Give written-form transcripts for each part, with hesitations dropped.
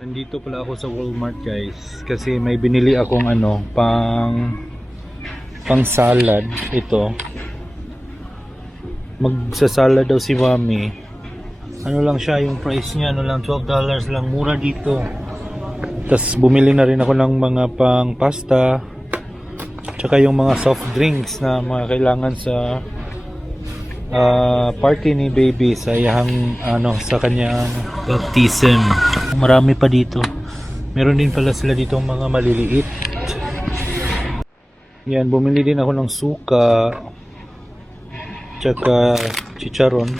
Nandito pala ako sa Walmart guys kasi may binili akong pang salad ito. Magsasalad daw si Mami. Ano lang siya yung price niya, lang $12 lang, mura dito. Tapos bumili na rin ako ng mga pang pasta tsaka yung mga soft drinks na mga kailangan sa party ni baby sa iyang sa kanyang baptism. Marami pa dito. Meron din pala sila dito mga maliliit. Yan, bumili din ako ng suka tsaka chicharon.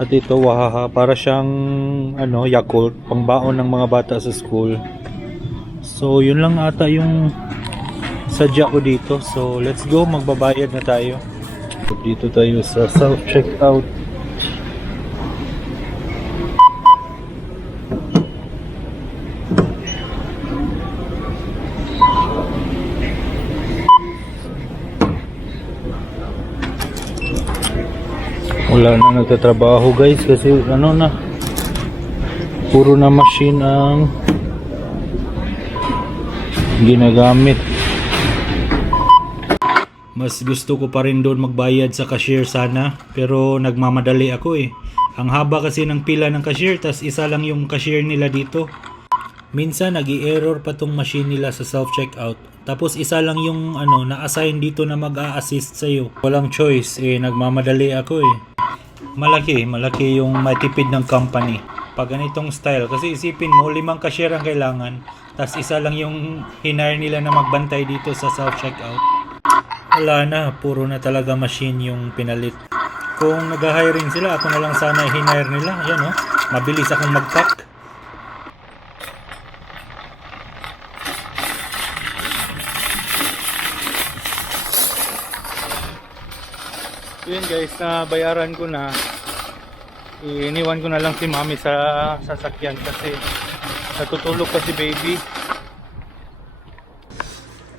At ito wahaha, para siyang Yakult, pangbaon ng mga bata sa school. So yun lang ata yung sadya ko dito. So let's go, magbabayad na tayo. Dito tayo sa self-checkout. Wala na nagtatrabaho guys kasi puro na machine ang ginagamit. Mas gusto ko pa rin doon magbayad sa cashier sana, pero nagmamadali ako eh. Ang haba kasi ng pila ng cashier, tas isa lang yung cashier nila dito. Minsan nag-i-error pa tong machine nila sa self-checkout. Tapos isa lang yung na-assign dito na mag-a-assist sa'yo. Walang choice eh, nagmamadali ako eh. Malaki yung matipid ng company pag ganitong style. Kasi isipin mo, 5 cashier ang kailangan, tas isa lang yung hinire nila na magbantay dito sa self-checkout. Wala na, puro na talaga machine yung pinalit. Kung nag-hiring sila, ako na lang sana hinire nila. Yan mabilis akong mag-pack. Yun guys, bayaran ko na. Iniwan ko na lang si Mami sa sasakyan kasi natutulog pa si baby.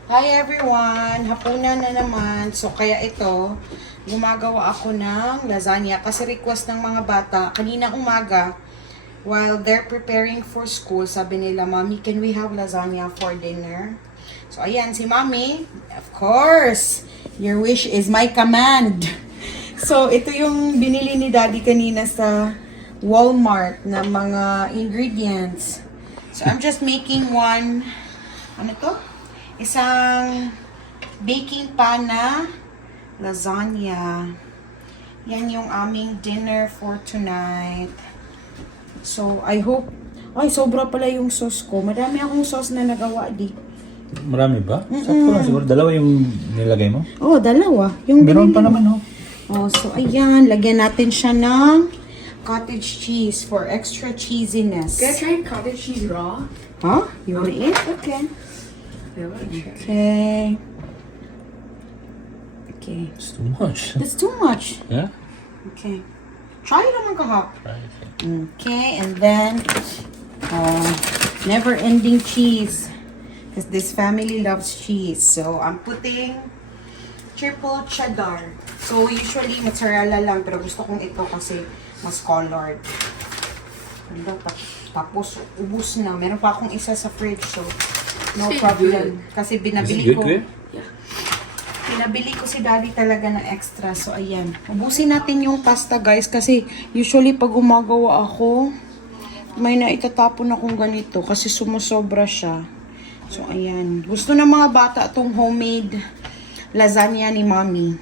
Hi everyone! Hapunan na naman. So kaya ito, gumagawa ako ng lasagna kasi request ng mga bata. Kanina umaga, while they're preparing for school, sabi nila, Mommy, can we have lasagna for dinner? So ayan, si Mommy, of course, your wish is my command. So ito yung binili ni Daddy kanina sa Walmart na mga ingredients. So I'm just making one, isang baking pan na lasagna. Yan yung aming dinner for tonight. So, I hope... Ay, sobra pala yung sauce ko. Madami akong sauce na nagawa di. Marami ba? Sakto lang siguro. Dalawa yung nilagay mo? Oh, dalawa. Yung Meron pa naman Oh, so ayan. Lagyan natin siya ng cottage cheese for extra cheesiness. Can I try cottage cheese raw? Huh? You wanna eat? Okay. Yeah, I wanna try. Okay. Okay. It's too much. That's too much. Yeah? Okay. Try it naman kahap. Try it. Okay, and then never-ending cheese because this family loves cheese. So I'm putting triple cheddar. So usually mozzarella lang, pero gusto kong ito kasi mas colored. Tapos ubus na. Meron pa akong isa sa fridge, so no problem. Kasi binabili ko. Pinabili ko si Daddy talaga ng extra. So, ayan. Ubusin natin yung pasta, guys. Kasi, usually, pag gumagawa ako, may naitatapon akong ganito. Kasi sumusobra siya. So, ayan. Gusto ng mga bata itong homemade lasagna ni Mommy.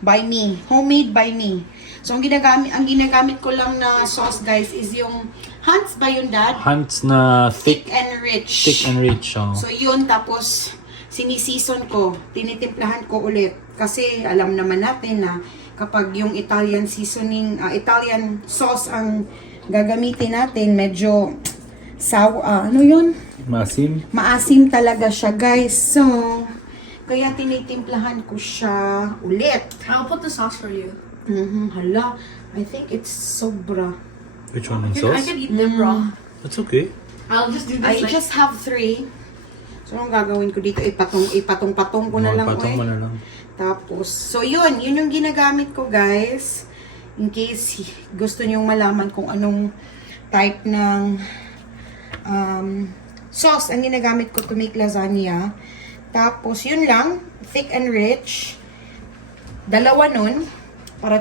By me. Homemade by me. So, ang ginagamit ko lang na sauce, guys, is yung Hunt's ba yun, Dad? Hunt's na thick And rich. and rich. Oh. So, yun. Tapos, sinisison ko, tinitimplahan ko ulit. Kasi alam naman natin na kapag yung Italian seasoning, Italian sauce ang gagamitin natin, medyo sour, ano yun? Maasim. Maasim talaga siya, guys. So, kaya tinitimplahan ko siya ulit. I'll put the sauce for you. Hala, I think it's sobra. Which one? I Sauce? can eat them raw. That's okay. I'll just do this I like... just have 3. So, anong gagawin ko dito? Ipatong-patong ko na lang. Patong mo na lang. Tapos, so yun yung ginagamit ko, guys. In case gusto nyong malaman kung anong type ng sauce ang ginagamit ko to make lasagna. Tapos, yun lang. Thick and rich. 2 nun. Para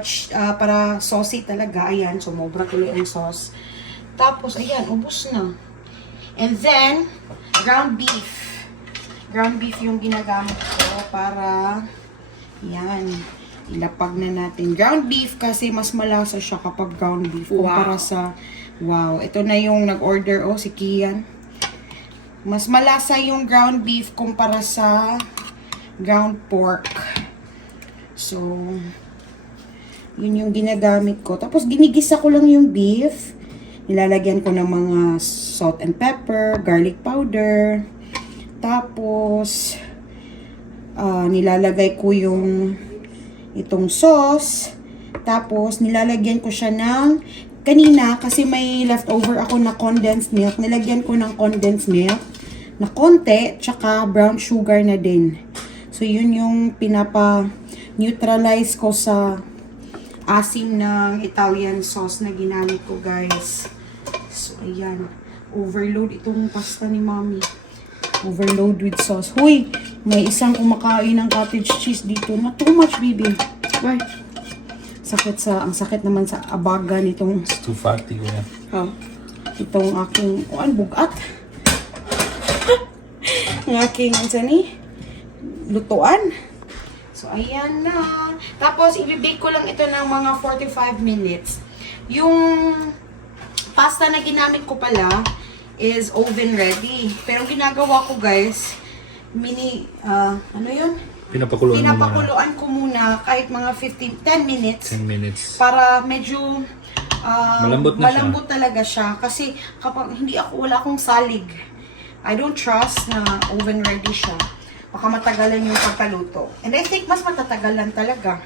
saucy talaga. Ayan, sumobra tuloy ang sauce. Tapos, ayan, ubos na. And then, ground beef. Ground beef yung ginagamit ko para, yan, ilapag na natin. Ground beef kasi mas malasa siya kapag ground beef. Kumpara sa, wow, ito na yung nag-order, oh, si Kian. Mas malasa yung ground beef kumpara sa ground pork. So, yun yung ginagamit ko. Tapos, ginigisa ko lang yung beef. Nilalagyan ko ng mga salt and pepper, garlic powder. Tapos, nilalagay ko yung itong sauce. Tapos, nilalagyan ko siya ng kanina, kasi may leftover ako na condensed milk. Nilagyan ko ng condensed milk na konti, tsaka brown sugar na din. So, yun yung pinapa-neutralize ko sa asim ng Italian sauce na ginamit ko, guys. So, ayan. Overload itong pasta ni Mommy. Overload with sauce. Huy! May isang kumakain ng cottage cheese dito. Not too much, baby. Why? Ang sakit naman sa abaga nitong... It's too fatty ko yan. Itong aking... bugat. Ang aking, lutuan. So, ayan na. Tapos, ibibake ko lang ito ng mga 45 minutes. Yung pasta na ginamit ko pala is oven ready. Pero ang ginagawa ko, guys, ano yun? Pinapakuluan ko muna kahit mga 10 minutes. 10 minutes. Para medyo Malambot talaga siya. Kasi kapag wala akong salig, I don't trust na oven ready siya. Baka matagalan yung pagkaluto. And I think mas matatagalan talaga.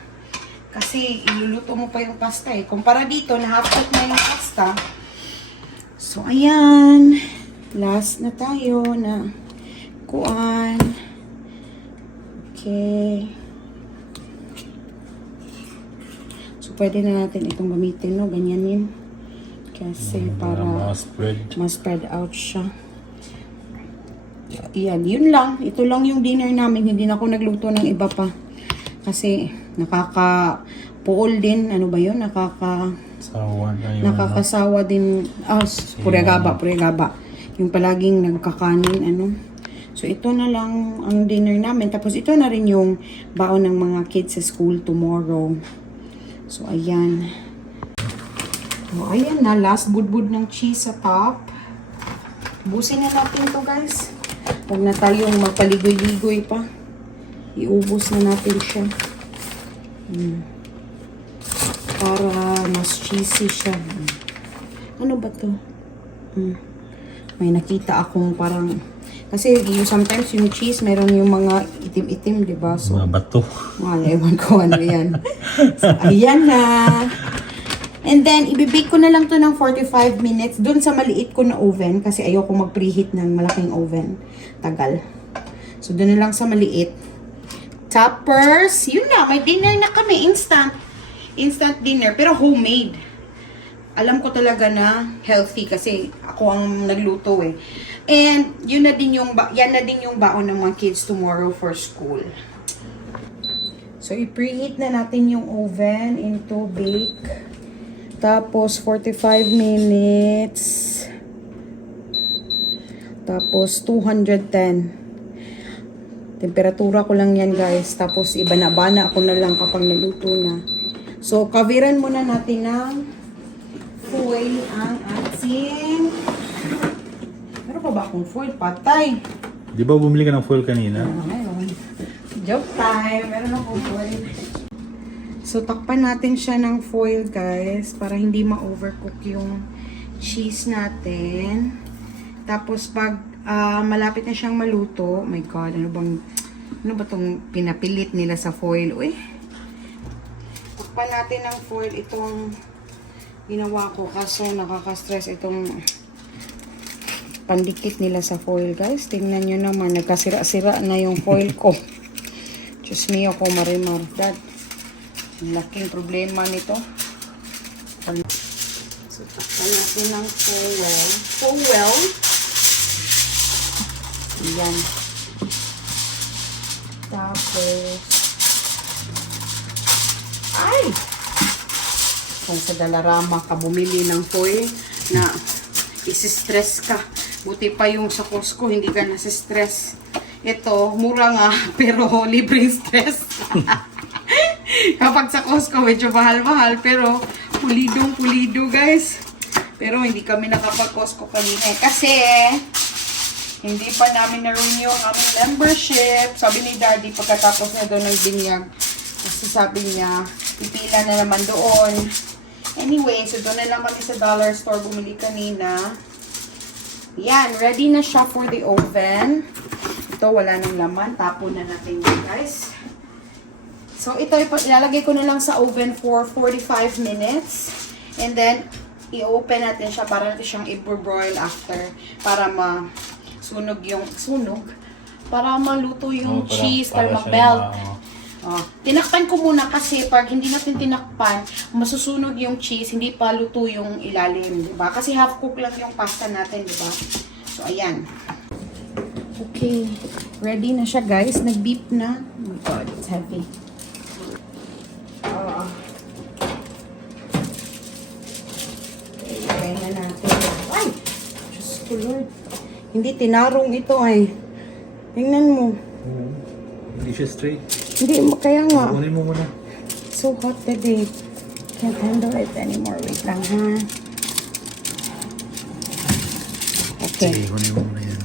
Kasi iluluto mo pa yung pasta eh. Kumpara dito, na-half-cook na yung pasta. So, ayan. Last na tayo na kuan. Okay. So, pwede na natin itong gamitin, no? Ganyanin. Kasi para ma-spread out siya. Yan, yun lang. Ito lang yung dinner namin. Hindi na ako nagluto ng iba pa. Kasi nakaka-puol din. Ano ba yun? Nakakasawa din. Purigaba. Yung palaging nagkakanin. So, ito na lang ang dinner namin. Tapos, ito na rin yung baon ng mga kids sa school tomorrow. So, ayan. So, ayan na. Last budbud ng cheese sa top. Busin na natin to, guys. Huwag na tayong magpaligoy-ligoy pa. Iubos na natin siya. Para mas cheesy siya. Ano ba to? May nakita akong parang... Kasi sometimes yung cheese, meron yung mga itim-itim, diba? So, mga bato. Ewan ko ano yan. So, ayan na. And then, ibibake ko na lang to ng 45 minutes dun sa maliit ko na oven kasi ayoko mag-preheat ng malaking oven. Tagal. So, dun na lang sa maliit. Toppers. Yun na, may dinner na kami. Instant dinner. Pero homemade. Alam ko talaga na healthy kasi ako ang nagluto eh. And, yan na din yung baon ng mga kids tomorrow for school. So, i-preheat na natin yung oven into bake. Tapos, 45 minutes. Tapos, 210. Temperatura ko lang yan, guys. Tapos, ibana-bana ako na lang kapag naluto na. So, kaviran muna natin ng foil ang ating... Meron pa ba akong foil? Patay. Di ba bumili ka ng foil kanina? Meron. Joke time. Meron akong foil. So, takpan natin siya ng foil, guys, para hindi ma-overcook yung cheese natin. Tapos, pag malapit na siyang maluto, oh my God, ano ba tong pinapilit nila sa foil? Uy! Takpan natin ng foil itong ginawa ko, kaso nakaka-stress itong pandikit nila sa foil, guys. Tingnan nyo naman, nagkasira-sira na yung foil ko. Diyos mio ko, marimar. Dad. Ang laking problema nito. So, takpan natin ng foil. ayan. Tapos, ay! Kung sa Dalarama ka bumili ng foil na isi-stress ka. Buti pa yung sa Costco, hindi ka nasi-stress. Ito, mura nga, pero libreng stress. Kapag sa Costco, medyo mahal-mahal, pero pulidong-pulido, guys. Pero hindi kami nakapag-Costco kanina kasi hindi pa namin na-renew ang aming membership. Sabi ni Daddy, pagkatapos na doon ng binyag, kasi sabi niya, pipila na naman doon. Anyway, so doon na lang kami sa dollar store bumili kanina. Yan, ready na siya for the oven. Ito, wala nang laman. Tapon na natin yun, guys. So, ito, ilalagay ko na lang sa oven for 45 minutes. And then, i-open natin siya para natin siyang i-broil after. Para para maluto yung cheese, para mag-melt. Tinakpan ko muna kasi pag hindi natin tinakpan, masusunog yung cheese, hindi pa luto yung ilalim, di ba? Kasi half cook lang yung pasta natin, di ba? So, ayan. Okay. Ready na siya, guys. Nag-beep na. Oh my God, it's heavy. Ilagay na natin. Ay! Diyos ko, Lord. Hindi tinarong ito ay. Tingnan mo. Hindi siya straight. Hindi, kaya nga. Kunin mo muna. So hot today. Can't handle it anymore. Wait lang, ha? Okay. Sige, kunin mo muna yan.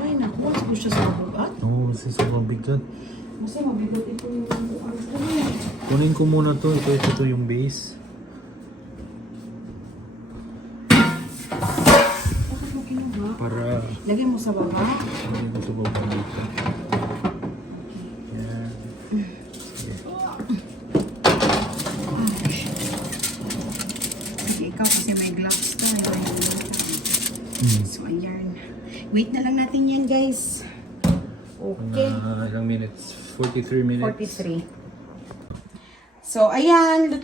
Ay, naku. Gusto siya sa bugat. Oo, kasi sobrang bigat. Kasi mabigat ito yung bugat ko niya. Kunin ko muna to. Ito yung base. Bakit mo kinuha? Para Lagay mo sa baba. hindi ko sa baba dito. Yan. Sige, ikaw kasi may gloves ka. So, ayan. Wait na lang natin yan, guys. Okay. Ilang minutes? 43 minutes. 43. So, ayan.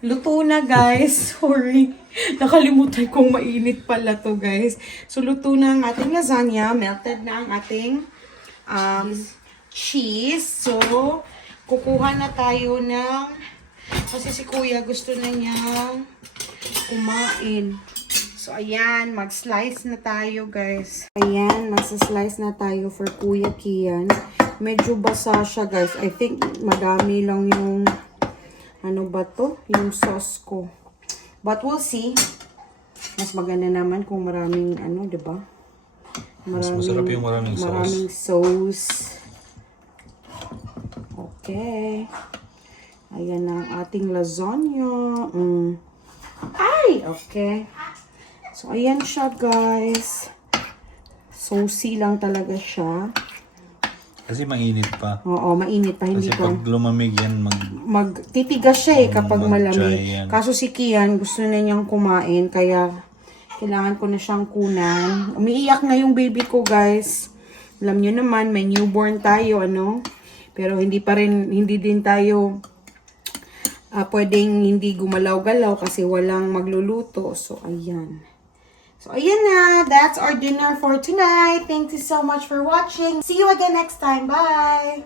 Luto na, guys. Sorry. Nakalimutan kong mainit pala to, guys. So, luto na ang ating lasagna. Melted na ang ating cheese. So, kukuha na tayo ng... Kasi si Kuya gusto na niyang kumain. So, ayan. Mag-slice na tayo, guys. Ayan. Mag-slice na tayo for Kuya Kian. Medyo basa siya, guys. I think madami lang yung... Ano ba to? Yung sauce ko. But we'll see. Mas maganda naman kung maraming ano, di ba? Mas masarap yung maraming sauce. Maraming sauce. Okay. Ayan na ang ating lasagna. Ay! Okay. So, ayan siya, guys. Saucy lang talaga siya. Kasi mainit pa. Oo, mainit pa. Hindi Kasi ko... pag lumamig yan, Magtitigas siya kapag mag-dry malamig. yan. Kaso si Kian, gusto na niyang kumain, kaya kailangan ko na siyang kunan. Umiiyak na yung baby ko, guys. Alam niyo naman, may newborn tayo, ano? Pero hindi din tayo pwedeng hindi gumalaw-galaw kasi walang magluluto. So, ayan. So, ayan na. That's our dinner for tonight. Thank you so much for watching. See you again next time. Bye!